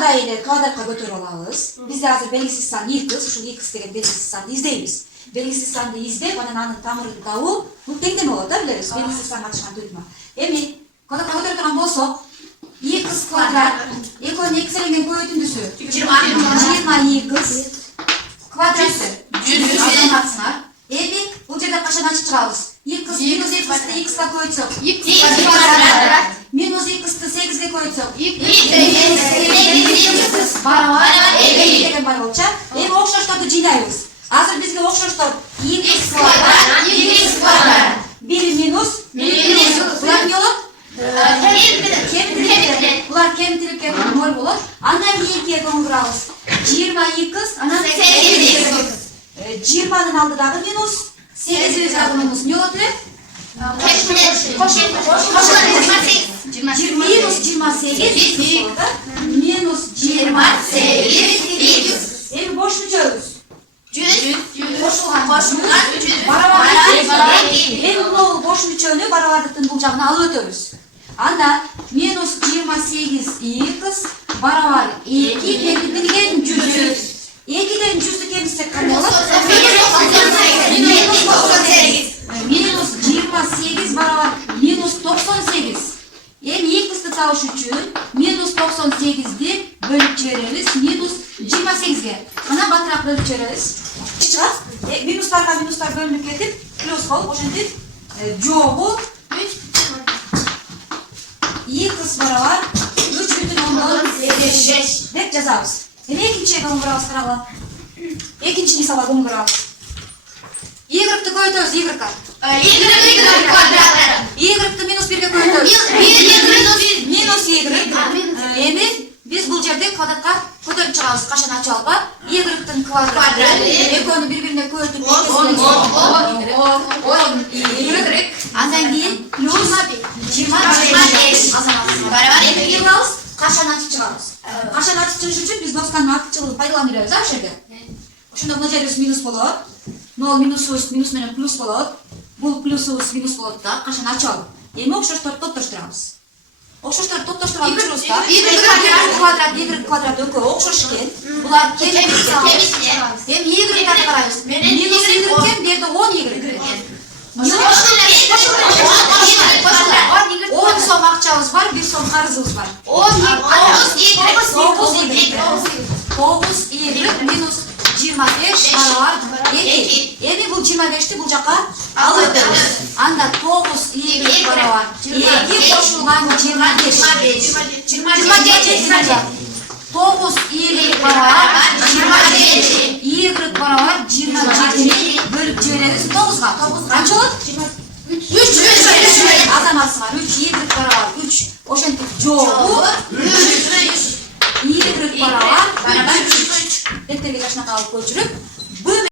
Жанагыдай эле квадратка көтөрүп алабыз. Бизде азыр белгисиз сан x, ушул x деген белгисиз санды издейбиз. Белгисиз санды издеп, анан анын тамырын табуу, бул теңдеме болот да, билебиз. Белгисиз сан катышкан түрдүмө. Эми квадратка көтөрүп турган болсок, x квадрат экөөнүн экселенген көбөйтүндүсү 20x квадраты 100. Эми бул жерде качан ачып чыгабыз? x минус x'ти x'ка көбөйтсөк x квадрат минус x'ти 8ге көбөйтсөк x барабар деген бар болчу. Эми окшошторду жыйнайбыз. Азыр бизге окшоштор x квадрат 1 минус булар эмне болот? Булар кемтирип кетип 0 болот. Андан кийин 2-ге көңүрабыз. 20x анан 20-нын алдыдагы минус 8 минус не болот эле? Минус 28 минус 28 эми бош мүчөбүз 100 кошулган барабар эми бул бош мүчөнү барабардыктын бул жагына алып өтөбүз. Анда минус 28x барабар 2 кемтирилген 100. 2ден 100'ü кемитсек кандай болот? Минус 28 барабар минус 98. Эми x'ти табыш үчүн минус 98'ди бөлүп жиберебиз минус 28ге. Анан батыраак бөлүп жиберебиз. Чыгат. Минустарга минустар бөлүнүп кетип, плюс болуп, ошентип жогу 3 x барабар 3,5 деп жазабыз. Эми экинчиге көңүрабыз, карагыла. Экинчи мисалга көңүрабыз. Y-ті көбөйтөбүз, y-ка. Y-ті минус 1ге көбөйтөбүз. Минус y. Эми биз бул жерде квадратка көтөрүп чыгабыз, качан ачып алып, y-тин квадраты экөөнү бири-бирине көбөйтүп 10y. Андан кийин плюс 25. Барабар эмнеге кылабыз? Качан ачып чыгабыз. Качан ачып чыгыш үчүн биз носканын артыкчылыгын пайдалана беребиз, ошол жерде. Ошондо мына жерибиз минус болот. Нол минусубуз минус менен плюс болот. Бул плюсубуз минус болот да, качан ачып алып. Эми окшошторду топтоштурабыз. Окшошторду топтоштурган учурубузда y квадрат экөө окшош экен. Булар кемиткен. Эми y-га карайбыз. Минус y экен, берде 10y экен. 10 сом акчабыз бар, 1 сом карызыбыз бар. 9y минус 25 барабар 2. Эми бул 25'ти бул жака алып өтөбүз. Анда 9y барабар 2 кошулган 25. 9y барабар 25. Y барабар 27 бөлүп жиберебиз 9га. Канча болот? 3. Азаматсыңар 3y барабар 3. Ошентип жогу 3. Y барабар 3. Деттерге жашынака алып көчүрүп